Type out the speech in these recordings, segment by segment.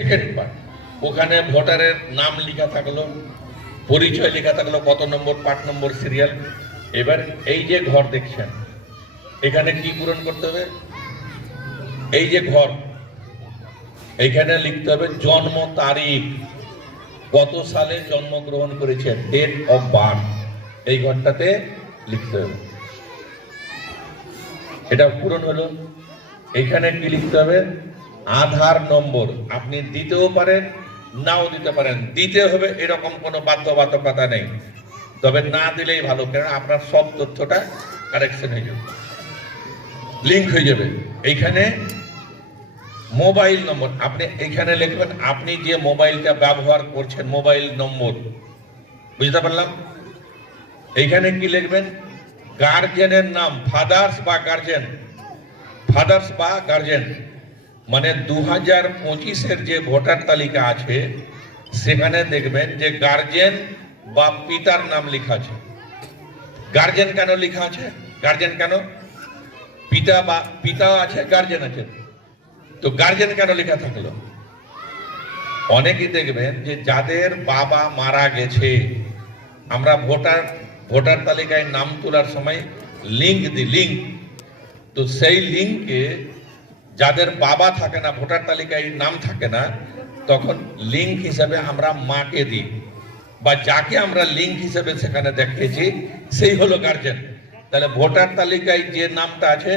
Second part, ওখানে ভোটারের নাম লেখা থাকলো, পরিচয় লেখা থাকলো, কত নম্বর পার্ট নম্বর সিরিয়াল। এবার এই যে ঘর দেখছেন, এখানে কি পূরণ করতে হবে? এই যে ঘর, এইখানে লিখতে হবে জন্ম তারিখ, কত সালে জন্মগ্রহণ করেছে, ডেট অফ বার্থ, এই ঘরটাতে লিখতে হবে। এটা পূরণ হলো। এখানে কি লিখতে হবে? আধার নম্বর। আপনি দিতেও পারেন, নাও দিতে পারেন, দিতে হবে এরকম কোনো বাধ্যবাধকতা নেই, তবে না দিলেই ভালো, কারণ আপনার সব তথ্যটা কারেকশন হয়ে যাবে, লিঙ্ক হয়ে যাবে। এইখানে মোবাইল নম্বর, আপনি এখানে লিখবেন আপনি যে মোবাইলটা ব্যবহার করছেন, মোবাইল নম্বর, বুঝতে পারলাম? এইখানে কি লিখবেন? গার্জেনের নাম, ফাদার্স বা গার্জেন, ফাদার্স বা গার্জেন, মানে 2025-এর যে ভোটার তালিকা আছে সেখানে দেখবেন যে গার্জেন বা পিতার নাম লেখা আছে। গার্জেন কেন লেখা আছে? গার্জেন কেন? পিতা বা পিতা আছে, গার্জেন আছে, তো গার্জেন কেন লেখা থাকলো? অনেকেই দেখবেন যে যাদের বাবা মারা গেছে, আমরা ভোটার তালিকায় নাম তোলার সময় লিঙ্ক দিই, লিঙ্ক, তো সেই লিঙ্কে যাদের বাবা থাকে না, ভোটার তালিকায় নাম থাকে না, তখন লিঙ্ক হিসাবে আমরা মাকে দিই, বা যাকে আমরা লিঙ্ক হিসাবে সেখানে দেখিয়েছি সেই হলো গার্জেন। তাহলে ভোটার তালিকায় যে নামটা আছে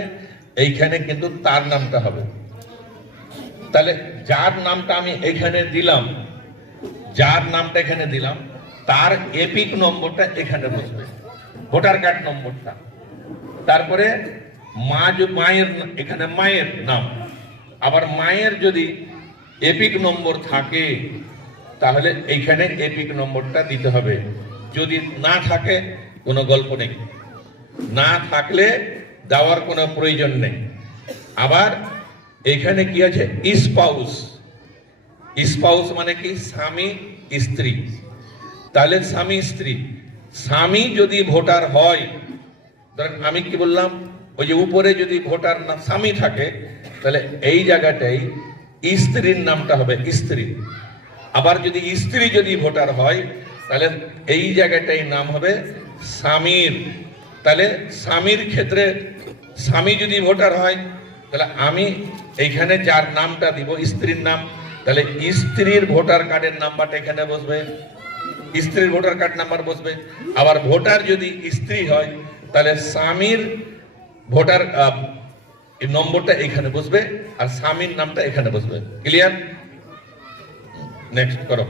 এইখানে কিন্তু তার নামটা হবে। তাহলে যার নামটা আমি এখানে দিলাম, যার নামটা এখানে দিলাম, তার এপিক নম্বরটা এখানে বসবে, ভোটার কার্ড নম্বরটা। তারপরে মায়ের, এখানে মায়ের নাম, আবার মায়ের যদি এপিক নম্বর থাকে তাহলে এইখানে এপিক নম্বরটা দিতে হবে। যদি না থাকে কোনো গল্প নেই, না থাকলে দেওয়ার কোনো প্রয়োজন নেই। আবার এখানে কি আছে? স্পাউস, স্পাউস মানে কি? স্বামী স্ত্রী। তাহলে স্বামী স্ত্রী, স্বামী যদি ভোটার হয়, ধরেন আমি কি বললাম, ওই যে উপরে যদি ভোটার নাম স্বামী থাকে তাহলে এই জায়গাটাই স্ত্রীর নামটা হবে স্ত্রী। আবার যদি স্ত্রী যদি ভোটার হয় তাহলে এই জায়গাটাই নাম হবে স্বামীর। তাহলে স্বামীর ক্ষেত্রে স্বামী যদি ভোটার হয় তাহলে আমি এইখানে যার নামটা দিব স্ত্রীর নাম, তাহলে স্ত্রীর ভোটার কার্ডের নাম্বারটা এখানে বসবে, স্ত্রীর ভোটার কার্ড নাম্বার বসবে। আবার ভোটার যদি স্ত্রী হয় তাহলে স্বামীর ভোটার নম্বরটা এখানে বসবে, আর স্বামীর নামটা এখানে বসবে। ক্লিয়ার? নেক্সট করো।